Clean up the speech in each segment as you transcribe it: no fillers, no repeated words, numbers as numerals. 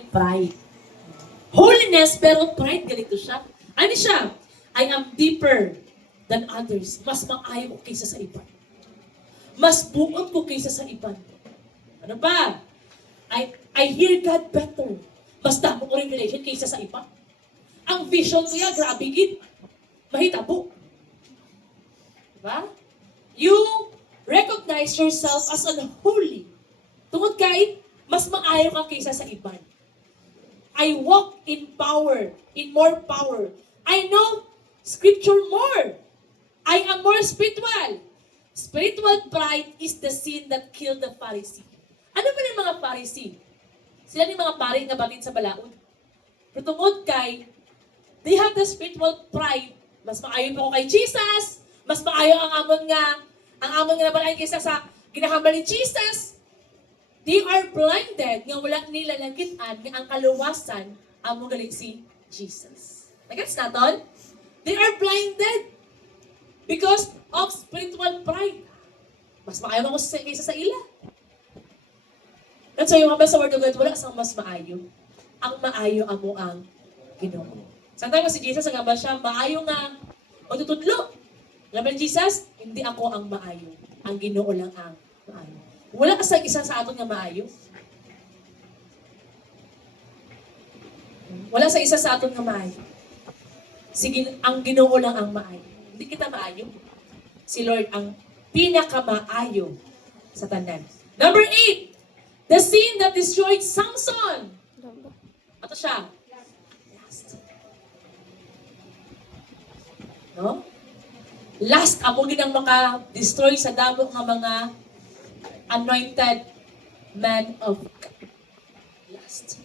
pride. Holiness, pero pride ganito siya. Ano siya? I am deeper than others. Mas maayo ko kaysa sa iba. Mas buot ko kaysa sa iba. Ano pa? I hear God better. Mas damo ko revelation kaysa sa iba. Ang vision ko yan, grabe gid. Mahitabo. Diba? You recognize yourself as unholy. Tungod kay, mas maayo ka kaysa sa iba. I walk in power, in more power. I know scripture more. I am more spiritual. Spiritual pride is the sin that killed the Pharisee. Ano ba yung mga Pharisee? Sila yung mga pari nga batid sa balaod. Pero tungod kay, they have the spiritual pride. Mas maayo pa ko kay Jesus. Mas maayo ang amon nga nabalayan kaysa sa ginahambal ni Jesus. They are blinded nga wala nila lagitan nga ang kaluwasan amo galing si Jesus. Nagets naton? They are blinded because of spiritual pride. Mas maayo ko kaysa sa ila. That's why yung mga sa Word of God, wala sang mas maayo. Ang maayo amo ang Ginoo. Sometimes si Jesus, ang siya, maayo nga, o tutudlo. Laban Jesus, hindi ako ang maayo. Ang Ginoo lang ang maayo. Wala sa isa sa aton nga maayo. Wala sa isa sa aton nga maayo. Sige, ang Ginoo lang ang maayo. Hindi kita maayo. Si Lord ang pinakamaayo sa tanan. Number 8, the sin that destroyed Samson. Ato siya. Last. No? Last, amo ginang maka-destroy sa damo nga mga anointed man of God. Last.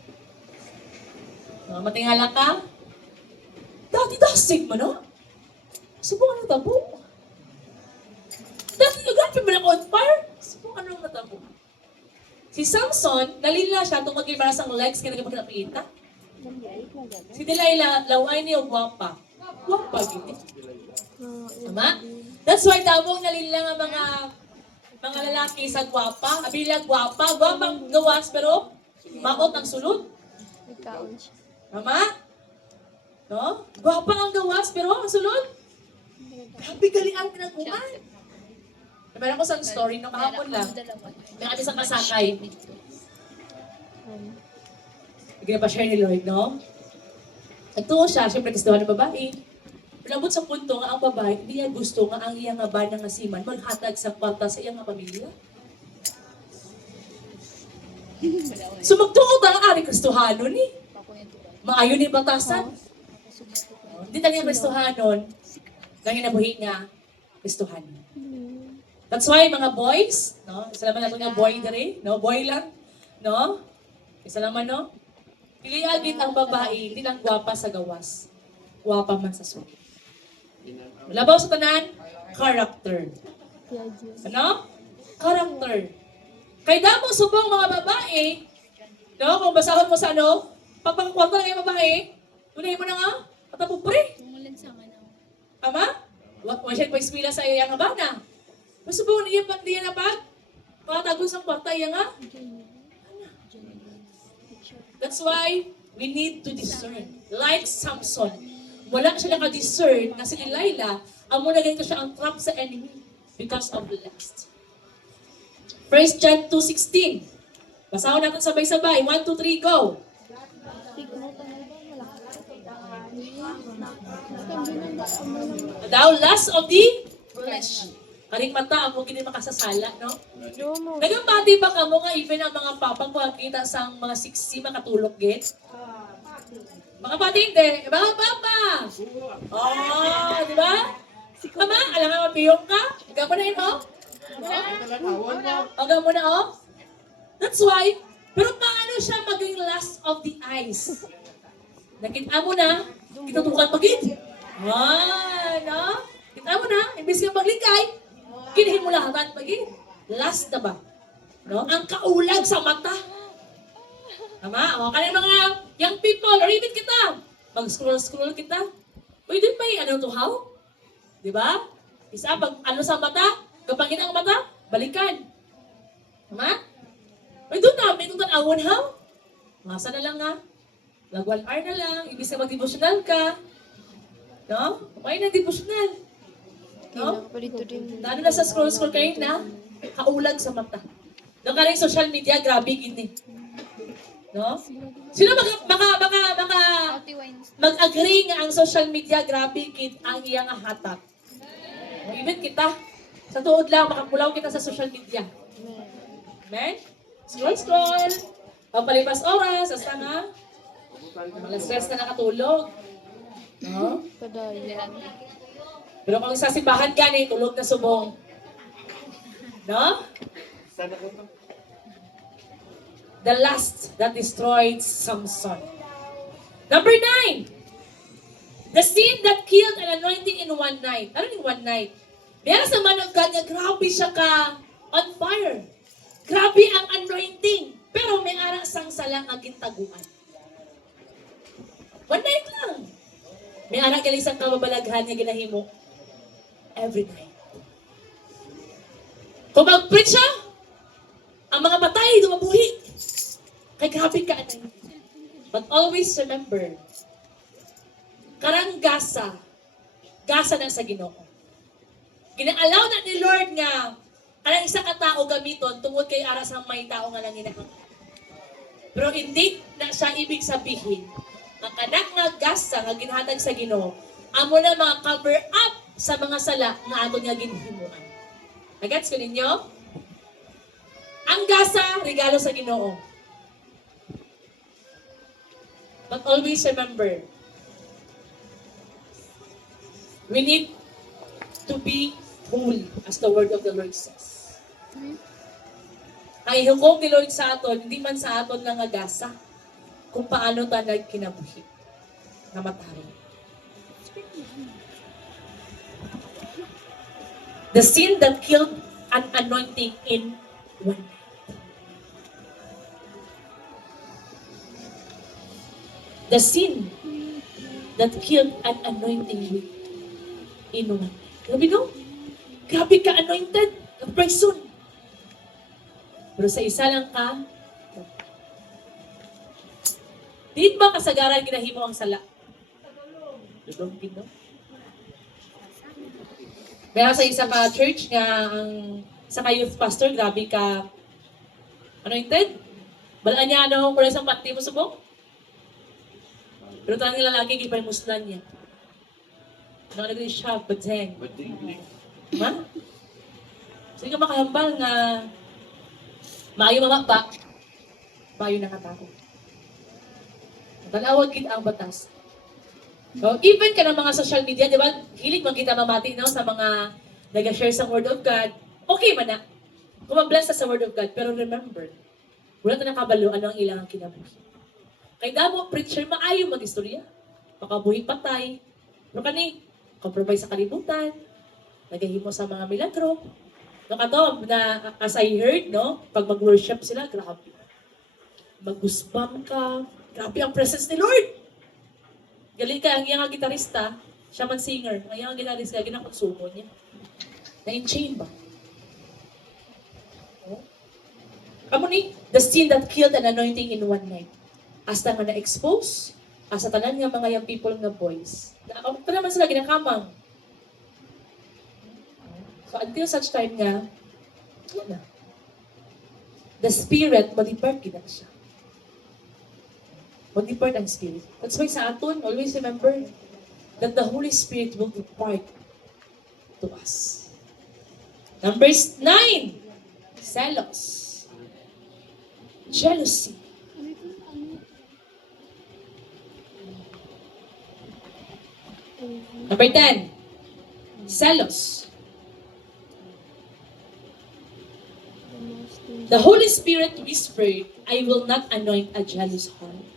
No, matingala ka? Dati-dasig mo, no? Subukan ang tabo. Dati nagapin mo lang on fire. Subukan ang natabo. Si Samson, nalila siya itong magkibara sang legs kaya nagpapakita. Si Delilah, laway niya guwapa. Guwapa, gini. Tama? That's why dabong nalila nga mga lalaki sa guwapa. Abila guwapa. Guwapang gawas pero maot ang sulod. Tama? No? Guwapa ang gawas pero ang sulod. Grabe galing ang pinag-uman. Meron ko sa story, no, kahapon lang. May kami sa kasakay. Bigyan pa share ni Lord, no? Nagtungo siya, siyempre gusto ng babae. Labot sa punto nga ang babae, hindi niya gusto nga ang iyang nga bana nga siman maghatag sa kwarta sa iyang nga pamilya. So magtuod ang ari Kristohanon ni. Maayo ni batasan. Hindi tayo Kristohanon, lang inabuhi nga Kristohanon. That's why mga boys, no? Isa naman natin nga boy dere, no? Boy lang, no? Isa naman, no? Piliagin ang babae, hindi lang gwapa sa gawas. Gwapa man sa sulit. Labaw sa tanan, character. Ano? Character. Kay damo subong mga babae, no? Kung basahon mo sa ano, pagpangkwarta lang yung babae, tunay mo na nga, patapupre. Ama? Wala siya pa-eskwila sa iyang abana. Basta po, niya na pag pakatagos ang kwarta, iya nga. That's why we need to discern. Like Samson, wala siya naka-discern kasi ni Delilah, amo na ganito siya ang trap sa enemy because of the lust. 1 John 2:16. Basahon natin sabay-sabay. 1, 2, 3, go! Thou lust of the flesh. Karing mata, amo gini makasasala, no? Nagambati ba ka mo nga even ang mga papang makakita sa mga siksi makatulog, get? Mga pati hindi. Mga papa! Oh, di ba? Tama, alam nga mapiyong ka? Hanggang mo na yun, oh? Hanggang mo na, oh? That's why, pero paano siya maging lust of the eyes? Nakita mo na, kitutukan magid. Ah, no? Kita mo na, imbis ka maglikay, kinihin mo lahat magid. Last na ba? No? Ang kaulag sa mata. Tama? O, kanina mga young people, read kita. Mag-scroll kita. Pwede pa ano to how? Diba? Isa, pag ano sa mata, kapag ang mata, balikan. Tama? Pwede na, may itong tanawon how? Masa na lang nga. Lag 1 hour na lang. Ibig na mag-devotional ka. No? May na devotional. No? Lalo na sa scroll kayo na, kaulag sa mata. No, karing social media, grabe gini. No? Sino mag-agree nga ang social media, grabe gid ang iyang hatak. No, even kita, sa tuod lang, makapulaw kita sa social media. Amen? Scroll. Papalipas oras, hasta nga. Malas stress na nakatulog. No? Pero kung sa simbahan gani, tulog na subong. No? The lust that destroyed Samson. Number 9. The sin that killed an anointing in one night. Ano in one night? Meron sa man of God niya, grabe siya ka on fire. Grabe ang anointing. Pero may ara sang salang ang gintaguan. One night lang. May ara galing sang kababalaghan niya ginahimo. Every night. Kung mag-preach siya, ang mga patay dumabuhi. Kay grabe ka anointing. But always remember, karang gasa na sa Ginoo. Ginaalaw na ni Lord nga, karang isa ka tao gamiton, tungod kay aras ang may tao nga lang ginahang. Pero hindi na siya ibig sabihin, ang kanak nga gasa nga ginhatag sa Ginoo, amo na mga cover up sa mga sala nga ato nga ginhimuan. Nagets ko ninyo? Ang gasa, regalo sa Ginoo. But always remember, we need to be holy, as the word of the Lord says. Ang ihukom ni Lord sa aton, hindi man sa aton lang agasa, kung paano tayo kinabuhi, namatay. The sin that killed an anointing in one night. The sin that killed an anointing in one. Grabe no? Grabe ka anointed, a person. Pero sa isa lang ka, di ba kasagaran ginahimo ang sala? Don't you know? Meron sa isa ka church nga ang sa ka youth pastor, grabe ka anointed. Balaan niya ano, kung isang pati mo subong. Pero talagang lalaki, gipay muslan niya. Nakalagay siya, badeng. Ma? So, yung makahambal nga maayo mamapa, maayo nakatako. Talawag kita ang batas. So, even ka ng mga social media, di ba? Hilig man kita mamati no, sa mga nag-share sa Word of God. Okay man na. Kung mag-bless sa Word of God. Pero remember, wala na nakabalo ano ang ilang kinabuhi. Kay damo, preacher, maayo mag-istorya. Makabuhi patay. Pero kani, compromise sa kalibutan. Nagahimo sa mga milagro. Nakato, na as I heard, no, pag mag-worship sila, grabe. Mag-goosebump ka. Grabe ang presence ni Lord. Galing ka, ang iyang gitarista, siya man singer, ang iyang gitarista, ginakonsumo niya. Na-enchain ba? Oh? Amo ni, the sin that killed an anointing in one night. Hasta nga na-expose, hasta tanan nga mga young people nga boys. Pa naman sila ginakamang. So until such time nga, yan na. The spirit, mag-depart kita siya. Mag-depart ang spirit. That's why sa aton, always remember that the Holy Spirit will depart to us. Numbers 9, zealous, jealousy. Number 10, zealous. The Holy Spirit whispered, I will not anoint a jealous heart.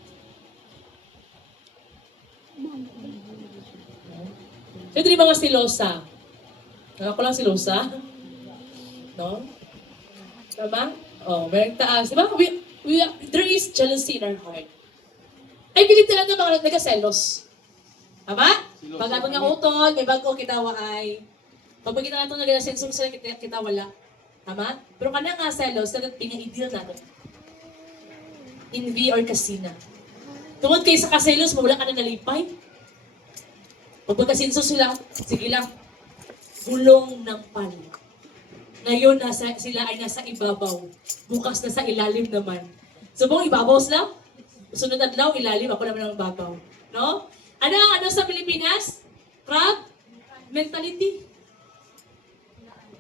So, ito yung mga silosa. Ako lang silosa. No? Tama? Oh, meron taas. Diba? There is jealousy in our heart. I believe talaga mga nagkaselos. Tama? Pag ato nga utol, may bago kitawa ay. Pag kita nato nga sensor sila, kita wala. Tama? Pero kana nga selos, talagang pinag-ideal natin. envy, or kasina. Tungod kayo sa kaselos, mawala ka na nalipay. Pag magkasinso sila, sige lang, gulong ng pan. Ngayon, sila ay nasa ibabaw. Bukas na sa ilalim naman. So, bang ibabaw sila? Sunod adlaw, ilalim, ako naman ang babaw. No? Ano sa Pilipinas? Crab mentality.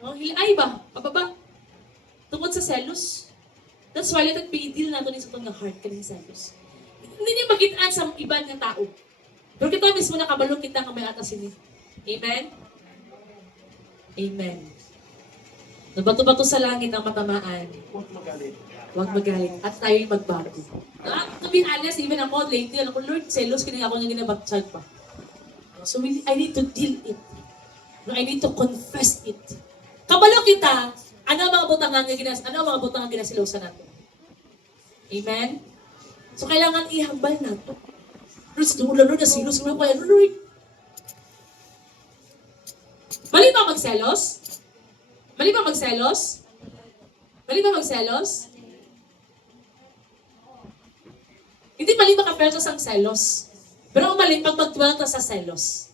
No? Hilay ba? Pababa. Tungkol sa selos. That's why let it be deal nato ni sa itong heart ka ng selos. Hindi niya magitaan sa iba ng tao. Pero kita mismo nakabalong kita nga may atas ini. Amen? Amen. Nabato-bato sa langit ang matamaan. Huwag magalit. Huwag magalit. At tayo'y magbago. To be honest, even ako lately, alam ko, Lord, selos, kini ako nga ginabatsag pa. So I need to deal it. I need to confess it. Kabalo kita, ano ang mga butangan ginasilosan natin? Amen? So kailangan ihambal nato. Lord, sa dulo, Lord, nasilos ko na pa. Lord, mali ba magselos? Mali ba magselos? Mali ba magselos? Hindi mali makapertos ang selos. Pero ang mali pag magtuwal ka sa selos.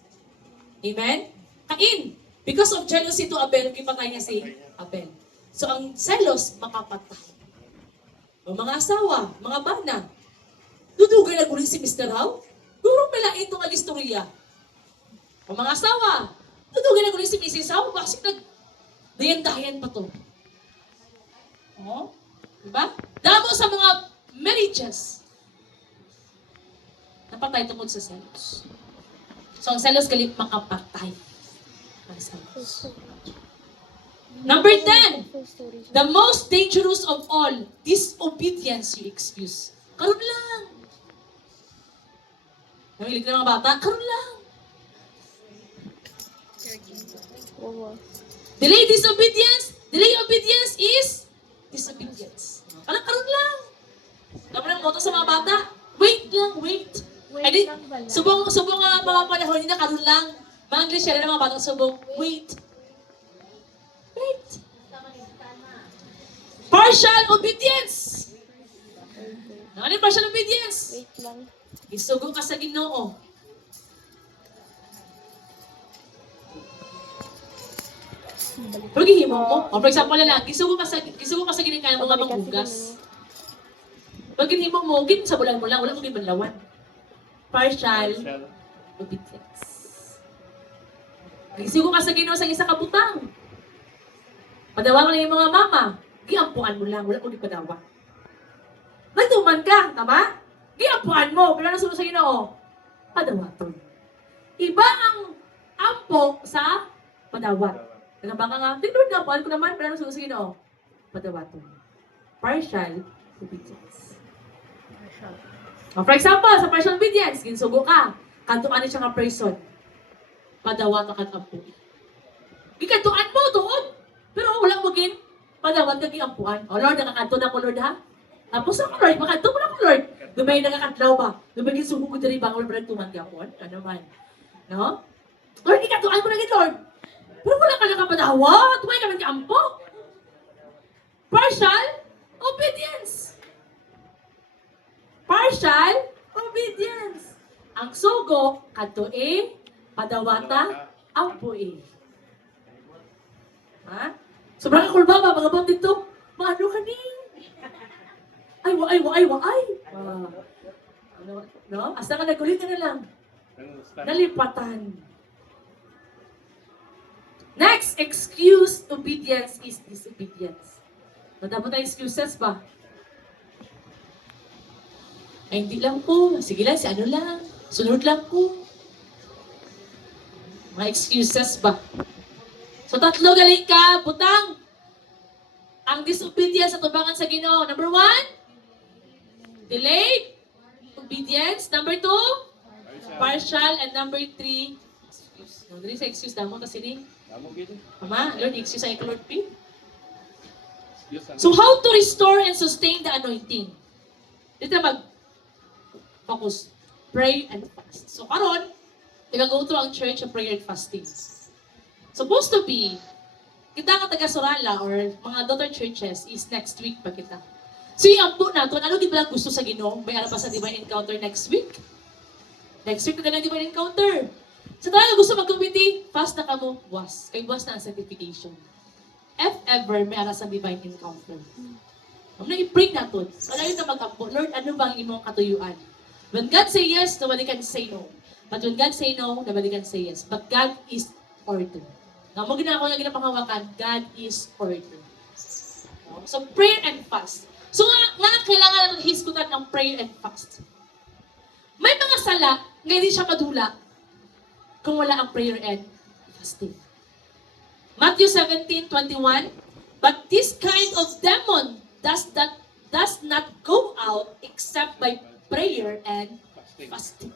Amen? Kain. Because of jealousy to Abel, kipatay niya si Abel. So ang selos, makapatay. O mga asawa, mga bana, dudugay na gulit si Mr. How? Durong melain itong alistorya. O mga asawa, dudugay na gulit si Mrs. How? Bakit dayan-dayan pa to? O? Diba? Damo sa mga marriages. Napatay tungkol sa selos. So, ang selos galit makapatay. Ang selos. Number 10. The most dangerous of all, disobedience you excuse. Karoon lang. Namilig ka ng mga bata, karoon lang. Delay obedience is disobedience. Karoon lang. Kami ng moto sa mga bata, wait lang, wait. Ay, subong nga mga panahon nila, karoon lang. Mga English yan ng mga batang subong, wait. Wait. Partial obedience. Ano yung partial obedience? Wait lang. Isugo ka sa Ginoo. Pero gihimo mo. O, for example na lang, gisugo ka sa Ginoo kaya mga manghugas. Pag ginhimo mo, sa bulan mo lang, wala mong gibanlawan. Partial obedience. Gisugo ka sa Ginoo sa isa ka butang. Padawa lang yung mga mama. Giampuan mo lang, wala mong gipadawa. Nagtuman ka, tama? Giampuan mo, pero nasunod sa Ginoo, padawaton. Iba ang ampo sa padawat. Nagabaka nga, tinod na, puan ko naman, pero nasunod sa Ginoo, padawaton. Partial obedience. For example, sa partial obedience, ginsugo ka, kantuan siya nga person, padawat ka ampo. Gikantuan mo, doon. Pero wala mo gin, padawat ka giampuan. O Lord, nakakanto na ko Lord ha? Tapos ako Lord, makanto mo na ko Lord. Gumay nakakatlaw ba? Gumay ginsugo ko diri ba? Wala ba nagtuman gapon? Ano man? No? Lord, ikantuan mo na gin Lord. Pero wala ka nakapadawat. Tumay ka man giampo. Partial obedience. Partial obedience. Ang sugo, kanto padawata, ampo Ha? Sobrang kulba ba, mga bang dito? Maano ka ni? Ay. No? Asa ka nagkulit na lang. Nalipatan. Next, excuse obedience is disobedience. Dapat tayo excuses ba? Ay, hindi lang po. Sige lang, si ano lang. Sunod lang po. Mga excuses ba? So, tatlo galing ka, butang. Ang disobedience sa tubangan sa Ginoo. Number 1, delayed obedience. Number 2, partial. And number 3, excuse. Dali sa excuse damo kasi ni. Ama, Lord, excuse ay Lord P. So, how to restore and sustain the anointing? Dito mag-focus. Pray and fast. So, karon, go to ang church of prayer and fasting. Supposed to be, kita nga taga Sorala or mga daughter churches is next week pa kita. So, iampo natin, ano di ba lang gusto sa Ginoo? May pa sa Divine Encounter next week? Next week na Divine Encounter. Sa talaga gusto mag-committee, fast na ka mo, was. Kay was na ang certification. If ever, may aras sa Divine Encounter. Ang na-i-pray natin. Wala yun na mag-ampo. Lord, ano bang imong katuyuan? When God say yes, nobody can say no. But when God say no, nobody can say yes. But God is order. Nga mo ginako nga ginapangawakan, God is order. So, prayer and fast. So, nga kailangan natin hisgutan ng prayer and fast. May mga sala, nga hindi siya madula kung wala ang prayer and fasting. Matthew 17:21, but this kind of demon does not go out except by prayer and fasting.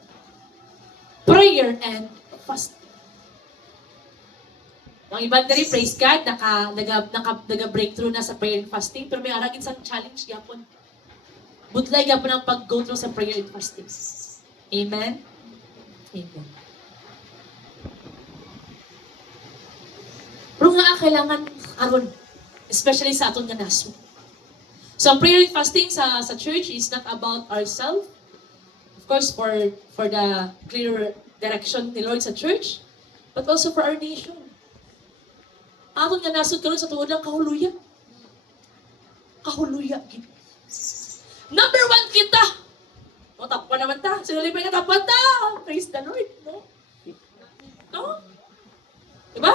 Prayer and fasting. Ang iba na rin, praise God, naka-breakthrough na sa prayer and fasting, pero may aragin sa challenge yapon. Budlay yapon ang pag-go through sa prayer and fasting. Amen? Amen. Pero nga kailangan aron, especially sa aton nga naso. So, ang prayer and fasting sa church is not about ourselves. Of course, for the clear direction ni Lord sa church, but also for our nation. Aton nga nasod karon sa tuod ng kahuluya. Kahuluya. Number 1 kita. O, top 1 naman ta. Sino libre ka top 1 ta? Praise the Lord. No? No? Diba?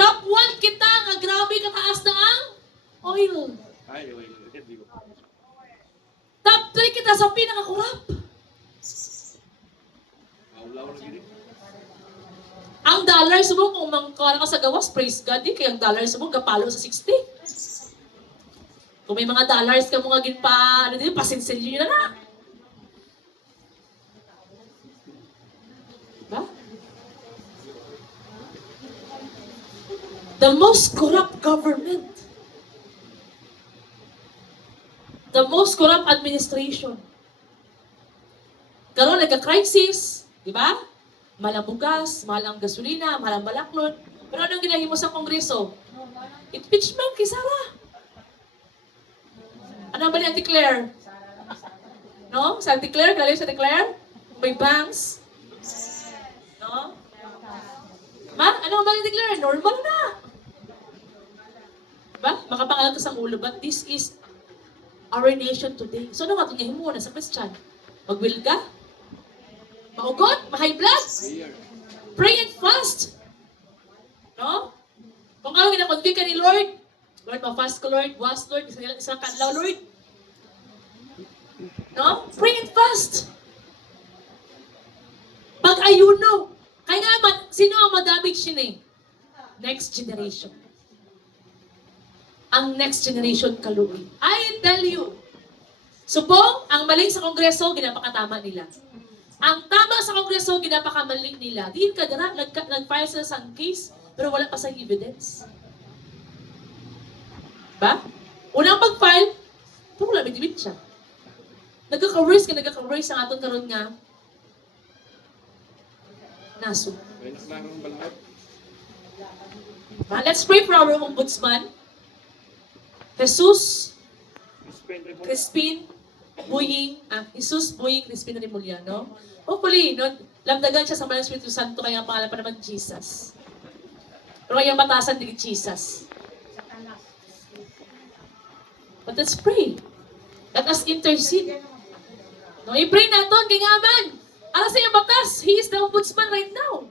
Top 1 kita nga grabe kataas na ang oil. Ay, oil. Top 3 kita sa pinakakurap. Maulaw na gini. Ang dollar mo, kung mangkala ka sa gawas, praise God, kaya ang dollar mo, gapalo sa 60. Kung may mga dollars ka mga ginpa, ano din, pasinsilyo nyo na na. Diba? The most corrupt government. The most corrupt administration. Karoon, nagka-crisis, di ba? Mahal ang bugas, mahal ang gasolina, mahal ang balaklot. Pero anong ginahimo sa Kongreso? Impeachment kay Sara. Ano ba ni Auntie Claire? No? Sa Auntie Claire, galing sa Auntie Claire? May banks? No? Ano ba ni Auntie Claire? Normal na. Diba? Makapangalan ka sa ulo, but this is our nation today. So ano nga ito mo na sa Christian? Mag-will ka? Maugot? Ma-high blood? Pray and fast. No? Kung ano ginakonfig ka ni Lord, Lord, ma-fast ko Lord, was Lord, isang kadlaw Lord. No? Pray and fast. Pag-ayuno. Kaya nga, sino ang madamage yun eh? Next generation. Ang next generation kaluoy. I tell you. Subong, ang mali sa Kongreso, ginapakatama nila. Ang tama sa Kongreso, ginapakamali nila. Diin ka dara, nag-file sila sa case, pero wala pa sa evidence. Ba? Unang pag-file, pero wala bitibit siya. Nagkaka-worse ang aton karon nga naso. Let's pray for our ombudsman. Jesus Crispin Crispin Remuliano. Hopefully, no, lamdagan siya sa Malang Espiritu Santo, kaya ang pangalan pa naman Jesus. Pero kaya batasan din Jesus. But let's pray. Let us intercede. No, i-pray natin, kay ngaman. Alas sa iyong batas, he is the ombudsman right now.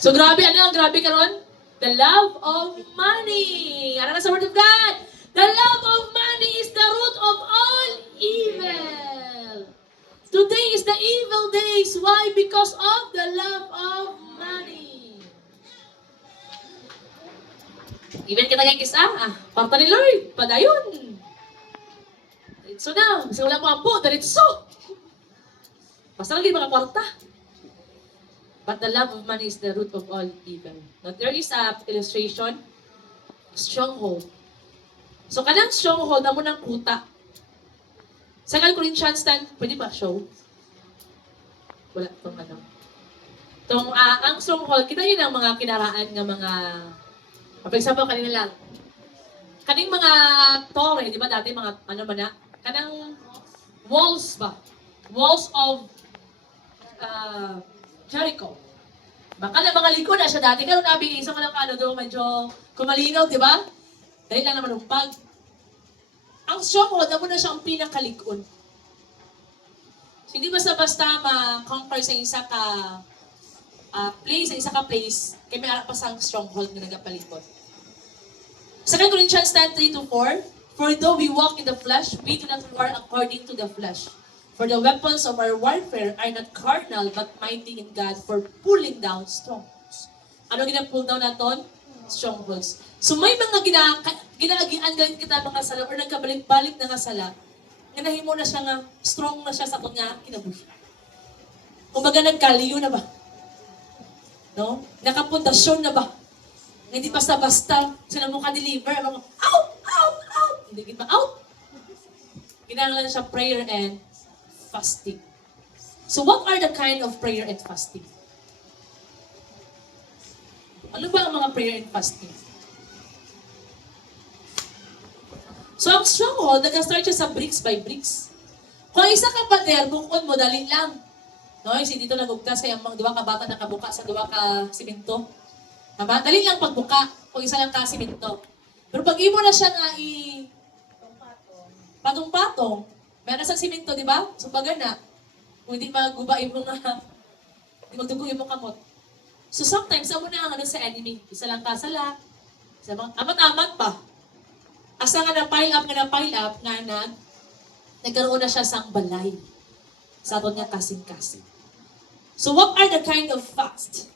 So grabe, grabe karon? The love of money. Ano na sa word of God? The love of money is the root of all evil. Today is the evil days. Why? Because of the love of money. Even kita kay kisa, parta ni Lord, padayon. Diretso na. Kasi wala pa po, diretso. Basta lagi mga kwarta. But the love of money is the root of all evil. Now, there is a illustration, stronghold. So, kanang stronghold, amo ng kuta. Sa Corinthians 10, pwede ba show? Wala itong ano. Ang stronghold, kita yun ang mga kinaraan ng mga, for example, kanina lang, kaning mga tore, di ba dati mga, ano ba na, kanang walls ba? Walls of Jericho. Baka na mga liko na siya dati, karon nabi isang lang ano doon, medyo kumalinaw, di ba? Dahil lang naman umpag. Ang stronghold, na muna siya ang pinakalikon. So, hindi basta-basta ma-conquer sa isa ka place, kaya may arap pa sa stronghold na nagapalikod. 2 Corinthians 10:3-4, for though we walk in the flesh, we do not war according to the flesh. For the weapons of our warfare are not carnal, but mighty in God for pulling down strongholds. Ano gina-pull down naton? Strongholds. So may mga ginaagian galing kita mga sala or nagkabalik-balik na nga sala, nga nahimo na siya nga, strong na siya sa kunya kinabuhi. Kumbaga nagkaliyo na ba? No? Nakapundasyon na ba? Hindi basta-basta sila mo ka-deliver. Out! Out! Out! Hindi kita out! Kinahanglan siya prayer and fasting. So what are the kind of prayer and fasting? Ano ba ang mga prayer and fasting? So ang stronghold, nag-start siya sa bricks by bricks. Kung isa ka pader, bukod mo, dali lang. No, si dito nagugtas kaya ang mga 2 ka bata nakabuka sa 2 ka simento. Tama? Dali lang pagbuka kung isa lang ka simento. Pero pag imo na siya nga patong-patong, meron sa simento, di ba? So pag na, kung hindi magubain mo nga, hindi magdugong mo kamot. So sometimes, amo na ang ano sa enemy. Isa lang kasala, isa mga amat-amat pa. Asa nga na-pile up, nga nagkaroon na siya sang balay. Sa aton nga kasing-kasing. So what are the kind of fast?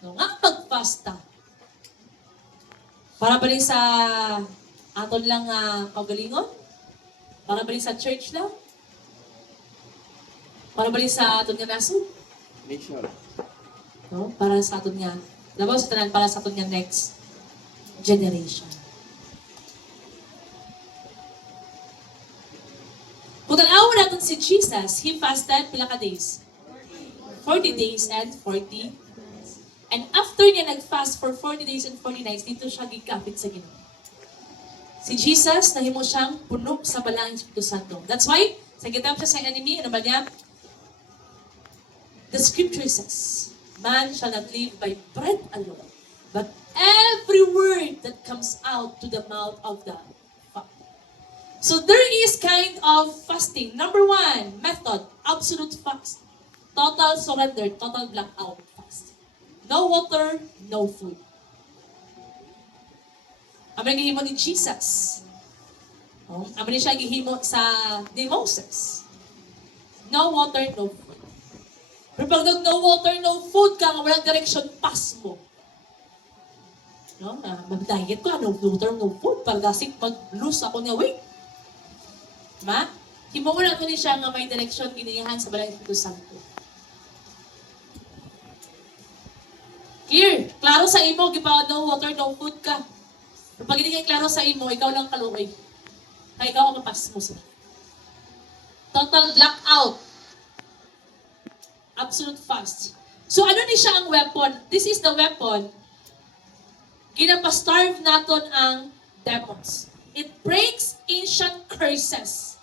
No, nga pag-fasta. Para ba rin sa aton lang kaugalingon? Para ba rin sa church lang? Para ba rin sa aton nga naso? Nation. No? Para sa aton nga, labaw sa tanan, para sa aton nga next generation. Kung tanaw natin si Jesus, He fasted pila ka days? 40 days and 40. And after niya nag-fast for 40 days and 40 nights, dito siya gikapit sa Ginoo. Si Jesus, nahimo siyang puno sa balang Espiritu Santo. That's why, sa kitab siya sa enemy, ano ba niya? The scripture says, man shall not live by bread alone, but every word that comes out to the mouth of the Father. So there is kind of fasting. Number 1, method, absolute fast. Total surrender, total blackout fast. No water, no food. Ang gihimo ni Jesus. Ang siya gihimo ni Moses. No water, no food. Pero pag no water, no food ka, walang direction, pass mo. No? Mag-diet ko, no water, no food. Pagdasig, mag-lose ako niya, wait. Ma? Himo mo na ito ni siya nga may direction, giniyahan sa Balang Espiritu Santo. Clear. Klaro sa imo, gipa no water, no food ka. Pero pag hindi klaro sa imo, ikaw lang kaluoy. Kaya ikaw ang mapas mo sila. Total blackout. Absolute fast. So ano ni siya ang weapon? This is the weapon. Ginapastarve naton ang demons. It breaks ancient curses.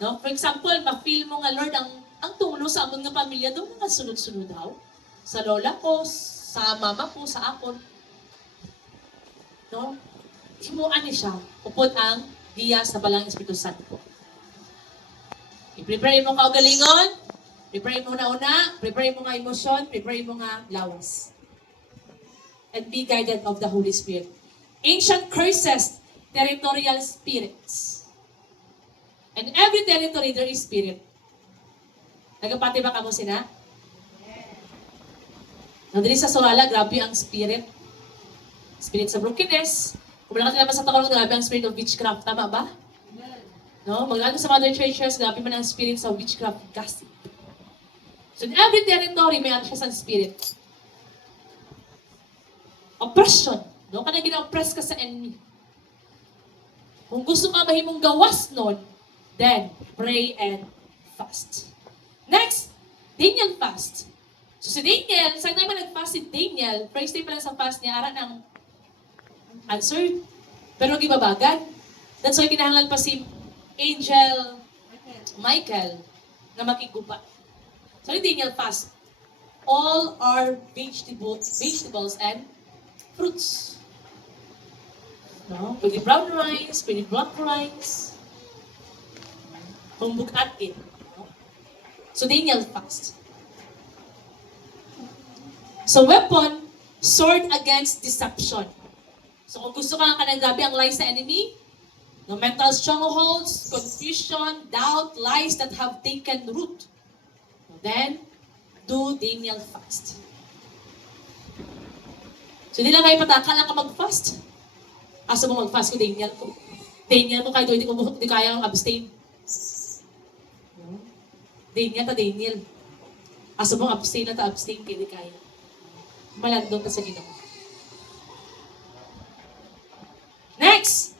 No? For example, ma-feel mo nga, Lord, ang tulo sa amon nga pamilya, doon nga sunod-sunod daw. Sa lola ko, sa mama ko, sa akon. No? Himuan ni siya, upod ang diya sa Balang Espiritu Santo. I-prepare mo kaugalingon, prepare mo na una, prepare mo nga emosyon, prepare mo nga lawas. And be guided of the Holy Spirit. Ancient curses, territorial spirits. And every territory, there is spirit. Nagapati ba kamo sina? Nandali sa Sorala, grabe ang spirit. Spirit sa brokenness. Kung wala ka naman sa Tagalog, grabe ang spirit of witchcraft. Tama ba? No? Maglago sa mother churches, grabe man ang spirit sa witchcraft and gossip. So in every territory, may siya sa spirit. Oppression. No? Kana gina-oppress ka sa enemy. Kung gusto ka mahimong gawas nun, then pray and fast. Next, Daniel fast. So si Daniel, sa time na nag-fast si Daniel, first day pa lang sa fast niya, ara ng answer. Pero gibabagan. That's why kinahanglan pa si Angel Michael na makiguba. So ni Daniel fast. All are vegetables and fruits. No? Pwede brown rice, pwede black rice. Humbug atin. No? So Daniel fast. So weapon, sword against deception. So kung gusto ka ng grabe ang lies sa enemy, no mental strongholds, confusion, doubt, lies that have taken root, then do Daniel fast. So hindi lang kayo pataka lang ka mag-fast. Asa mo mag-fast ko Daniel ko. Daniel mo kahit hindi ko kaya abstain. No? Daniel. Asa mo abstain na ta abstain kaya kaya. Malandong ka sa Ginoo. Next,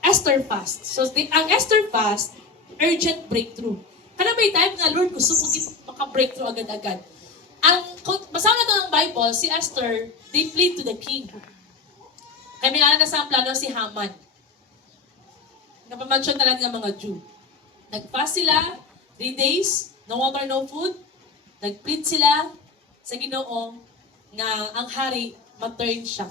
Esther fast. So, ang Esther fast, urgent breakthrough. Kana may time nga, Lord, gusto ko maka-breakthrough agad-agad. Basa na ito ng Bible, si Esther, they plead to the king. Kaya may na sa plano si Haman. Napamansyon na lang ng mga Jew. Nag-fast sila, 3 days, no water, no food. Nag-plead sila sa Ginoo nga ang hari ma-turn siya.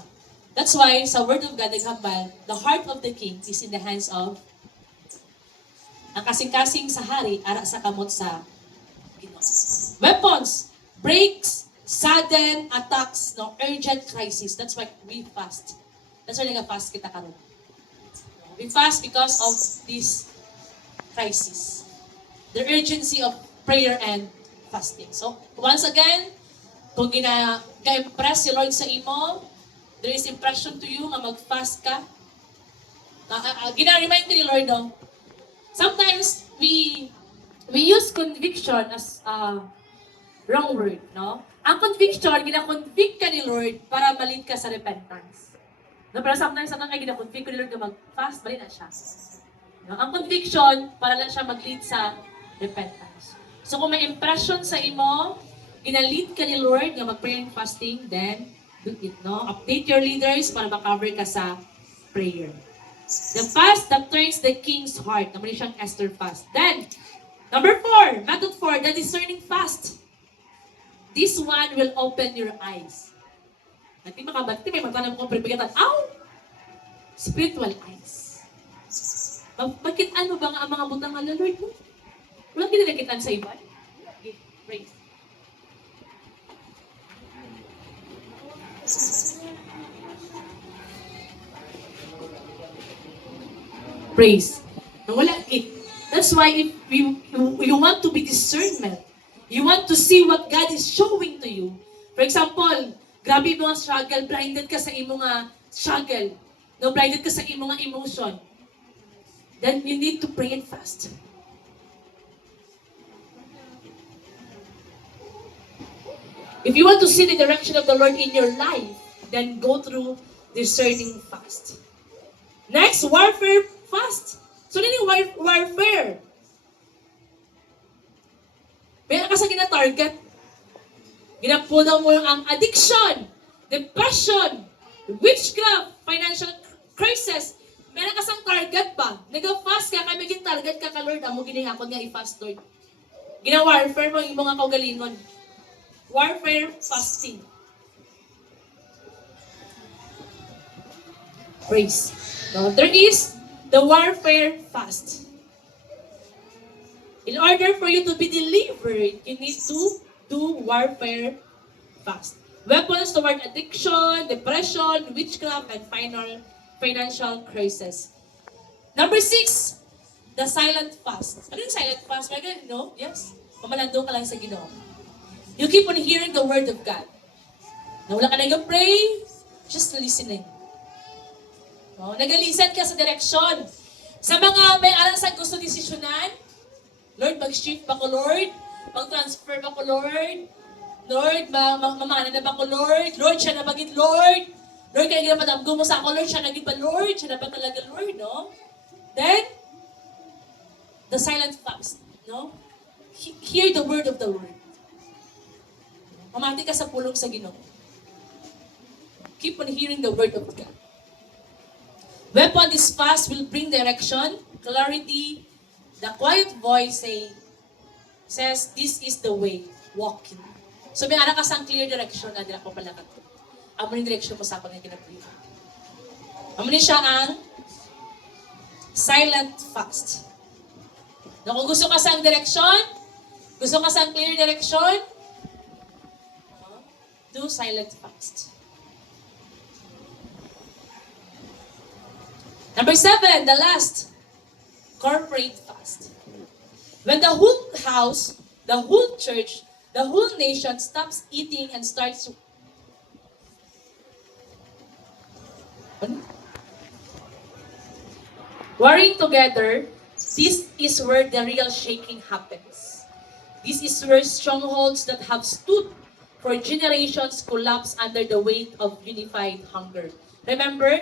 That's why, sa Word of God, naghambal, the heart of the king is in the hands of ang kasing-kasing sa hari, ara sa kamot sa Ginoo. Weapons, breaks, sudden attacks, no, urgent crisis. That's why we fast. That's why nag-fast kita karon. We fast because of this crisis. The urgency of prayer and fasting. So, once again, kung ka-impress si Lord sa imo, there is impression to you nga mag-fast ka. Gina-remind ko ni Lord, no? Sometimes, we use conviction as a wrong word, no? Ang conviction, gina-convict ka ni Lord para malid ka sa repentance. No? Pero sometimes, ang gina-convict ko ni Lord na mag-fast, bali na siya. No? Ang conviction, para lang siya mag-lead sa repentance. So, kung may impression sa imo, ginalid ka ni Lord nga mag-prayer and fasting, then, do it, no? Update your leaders para makaver ka sa prayer. The fast that turns the king's heart. Naman siyang Esther fast. Then, number 4, method 4, the discerning fast. This one will open your eyes. Natin makabati, may magtanong kong prepagatan. Spiritual eyes. Bakit ano ba nga ang mga butang nga, Lord mo? Walang kinalakitan sa iba. Okay, praise. Praise. Wala it. That's why if you want to be discernment, you want to see what God is showing to you. For example, grabe mo ang struggle, blinded ka sa imo nga struggle, no, blinded ka sa imo nga emotion. Then you need to pray and fast. If you want to see the direction of the Lord in your life, then go through discerning fast. Next, warfare fast. So, nini warfare? Meron ka sa gina-target. Ginapunaw mo ang addiction, depression, witchcraft, financial crisis. Meron ka sa target ba? Nag-fast ka, kaya maging target ka ka, Lord. Amo ginihapon nga i-fast, Lord. Gina-warfare mo yung mga kaugalingon. Warfare fasting. Praise. Now, there is the warfare fast. In order for you to be delivered, you need to do warfare fast. Weapons toward addiction, depression, witchcraft, and financial crisis. Number 6, the silent fast. Ano yung silent fast? May no? Yes? Mamalando ka lang sa Ginoo. You keep on hearing the word of God. Na wala ka nag-pray, just listening. No? Nag-listen ka sa direksyon. Sa mga may alang sa gusto desisyonan, Lord, mag-shift ba ko, Lord? Mag-transfer ba ko, Lord? Lord, mamana na ba ko, Lord? Lord, siya na bagit, Lord? Lord, kaya ginapadamgo mo sa ako, Lord, siya naging ba, Lord? Siya na ba talaga, Lord, no? Then, the silent fast, no? Hear the word of the Lord. Mamati ka sa pulong sa Ginoo. Keep on hearing the word of God. Weapon this fast will bring direction, clarity. The quiet voice says, this is the way, walking. So may anak ka sang clear direction na dila ko pala ka. Amo ni direction mo sa akong yung pinag-clear. Amo ni siya ang silent fast. Na kung gusto ka sang direction, gusto ka sang clear direction, do silent fast. Number 7, the last, corporate fast. When the whole house, the whole church, the whole nation stops eating and starts worrying together, this is where the real shaking happens. This is where strongholds that have stood for generations collapse under the weight of unified hunger. Remember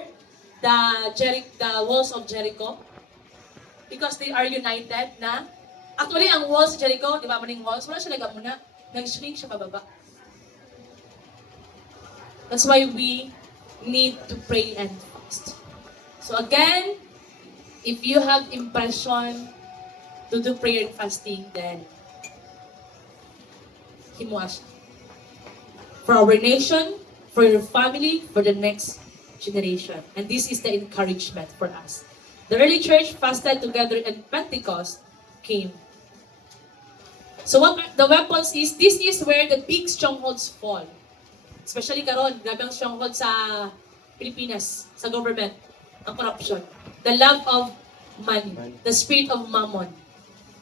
the walls of Jericho? Because they are united na. Actually, ang walls of Jericho, di ba maning walls, wala siya laga muna. Nag-shrink siya pababa. That's why we need to pray and fast. So again, if you have impression to do prayer and fasting, then himuas. For our nation, for your family, for the next generation. And this is the encouragement for us. The early church fasted together and Pentecost came. So what the weapons is, this is where the big strongholds fall. Especially karon, grabe ang stronghold sa Pilipinas, sa government, ang corruption. The love of money, the spirit of mammon.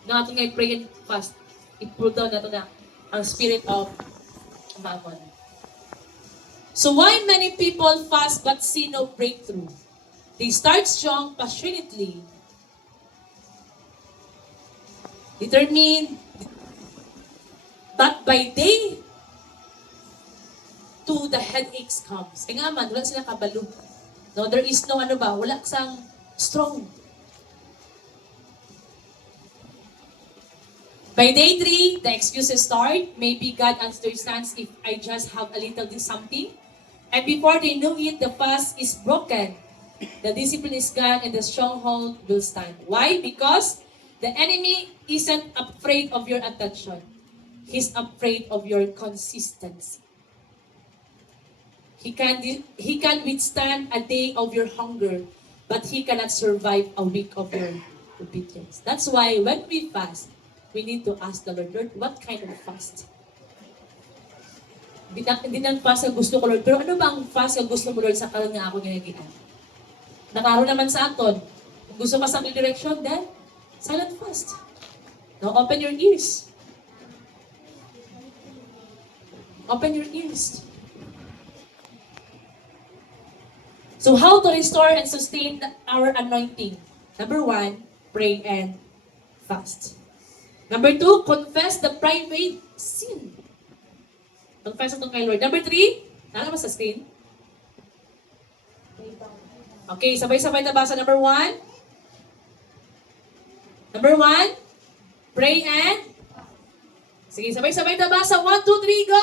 Na ato nga pray and fast, i-pull down nato na ang spirit of mammon. So why many people fast but see no breakthrough? They start strong, passionately, determined, but by day 2, the headaches comes. Kaya nga man, wala sila kabalo. No, there is no wala sang strong. By day 3, the excuses start. Maybe God understands if I just have a little this something. And before they know it, the fast is broken. The discipline is gone and the stronghold will stand. Why? Because the enemy isn't afraid of your attention. He's afraid of your consistency. He can withstand a day of your hunger, but he cannot survive a week of your obedience. That's why when we fast, we need to ask the Lord, Lord, what kind of fast? Hindi nang fast ang gusto ko, Lord. Pero ano ba ang fast ang gusto mo, Lord, sa karoon nga ako ginagian? Nakaroon naman sa aton. Kung gusto ka sa aking direction, then, silent fast. Now, open your ears. Open your ears. So, how to restore and sustain our anointing? Number 1, pray and fast. Number 2, confess the private sin. Confess ito kay Lord. Number 3, nalabas sa screen? Okay, sabay-sabay na basa. Number 1. Number 1, pray and... Sige, sabay-sabay na basa. 1, 2, 3, go!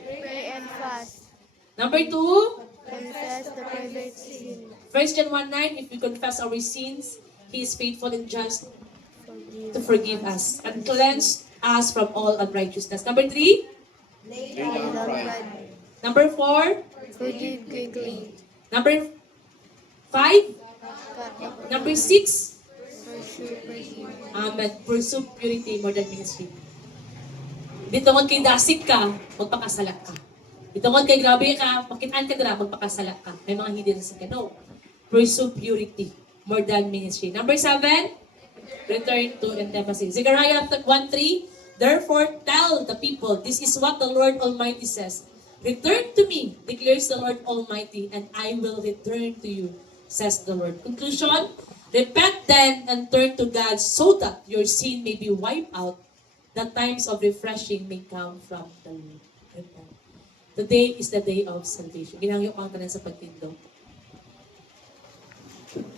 Pray and fast. Number 2, Confess the private sin. 1 John 1:9, if we confess our sins, He is faithful and just Forgive. to forgive us and cleanse us from all unrighteousness. Number 3, Lay down pride. number 4, Forgive quickly. number 5, Cut. number 6, Pursue forgive. Amen. Pursue purity more than ministry. Dito kung kay dasik ka, magpakasala ka. Dito kung kay grabe ka, makitaan ka dira, magpakasala ka. May mga hidden sin ka. No. Pursue purity more than ministry. Number 7, return to intimacy. Zechariah 1:3, therefore tell the people, this is what the Lord Almighty says. Return to me, declares the Lord Almighty, and I will return to you, says the Lord. Conclusion, repent then and turn to God so that your sin may be wiped out, that times of refreshing may come from the Lord. Repent. Today is the day of salvation. Ginangyo ang tanan sa pagtindog.